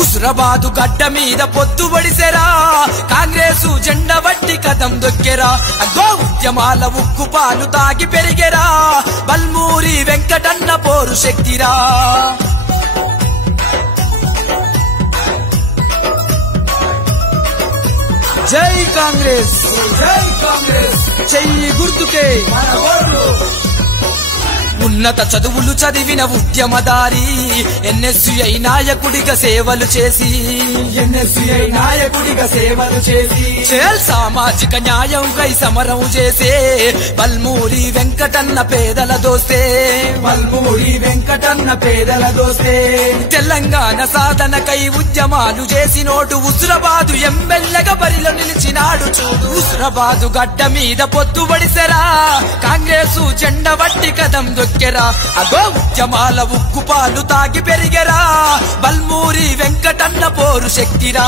హుజురాబాదు గడ్డ మీద పొత్తు పడిసెరా కాంగ్రెసు జెండా వట్టి కదం దొక్కెరా అగో ఉద్యమాల ఉక్కు పాలు తాగి పెరిగెరా బల్మూరి వెంకటన్న పోరు శక్తిరా జై కాంగ్రెస్ జై కాంగ్రెస్ చెయ్యి గుర్తుకే మన ఓట్లు ఉన్నత చదువులు చదివిన ఉద్యమదారి ఎన్ఎస్యుఐ నాయకుడిగా సేవలు చేసి సామాజిక న్యాయంకై సమరం చేసే బల్మూరి వెంకటన్న పేదల దోస్తే తెలంగాణ సాధనకై ఉద్యమాలు చేసినోడు హుజురాబాదు ఎమ్మెల్యేగా బరిలో నిలిచినాడు చూడు హుజురాబాదు గడ్డ మీద పొత్తు పడిసెరా కాంగ్రెసు జెండా వట్టి కదం దొక్కెరా అగో ఉద్యమాల ఉక్కు పాలు తాగి పెరిగెరా బల్మూరి వెంకటన్న పోరు శక్తిరా